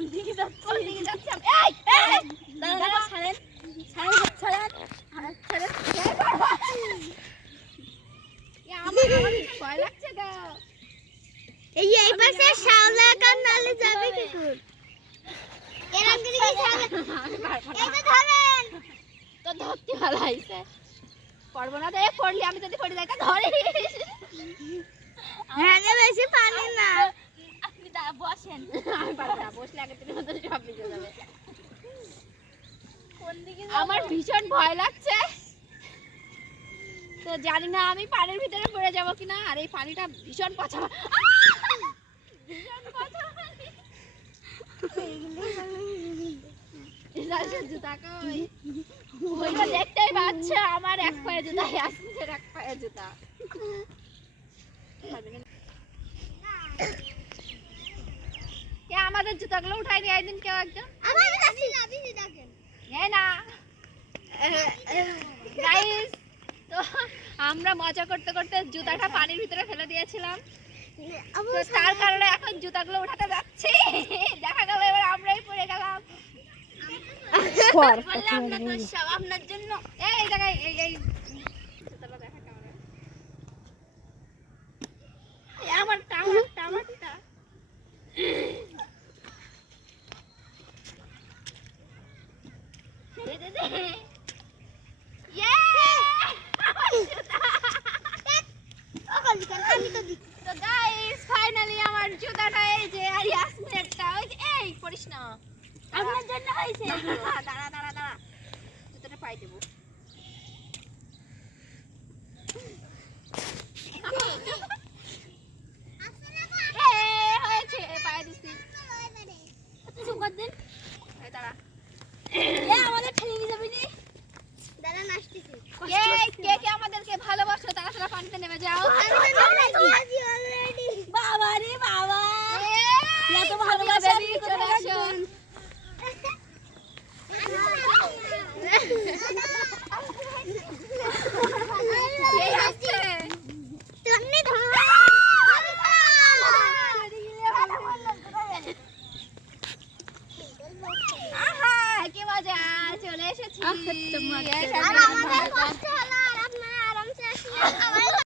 কোন দিকে যাচ্ছি এই দাদা ছাড়েন আমার ভয় লাগছে গো। এই পাশে শাওলা কান নালে যাবে কি করে এরকম করে কি শাওলা এই তো ধরেন তো ধরতে ভালো হইছে পড়বো না রে পড়লি আমি যদি পড়ে যাই তা ধরিস হ্যাঁ বেশি পানি না আপনি বসেন আমি পারবো না বসলে আগে থেকে মতো সব ভিজে যাবে কোন দিকে আমার ভীষণ ভয় লাগছে তো জানি না আমি পানির ভিতরে পড়ে যাব কিনা আর এই পানিটা ভীষণ পচা ভীষণ পচা জুতা কই ওইটা দেখতেই পাচ্ছ আমার এক পায়ে জুতা ইয়াসমিনের এক পায়ে জুতা কে আমাদের জুতাগুলো উঠাই দিয়ে একদিন কেউ একজন আমি যাচ্ছি না আপনি দেখেন এই না গাইস তো আমরা মজা করতে করতে জুতাটা পানির ভিতরে ফেলে দিয়েছিলাম তো তার কারণে এখন জুতাগুলো উঠাতে যাচ্ছি দেখা গেল এবার আমরাই পড়ে গেলাম বললে আপনার তো সব আপনার জন্য এই জায়গায় এই জুতাটা দেখা ক্যামেরা আমার টামারটা দে ইয়ে আমি তো তো গাইস ফাইনালি আমার জুতাটা এই যে আর ইয়াসমিনেরটা ওই যে এই পড়িস না আপনার জন্য হইছে দাঁড়া জুতাটা পাই দেব হয়েছে পায়ে দিছি সুগার দিন এই দাঁড়া আমাদের ঠেলে নিয়ে যাবি নি দাঁড়া নাচতেছি কে আমাদেরকে ভালোবাসো তারা পানিতে নেমে যাও অলরেডি বাবা রে বাবা এত ভালোবাসা চলে আসো এই আসছে আহা কি মজা চলে এসেছি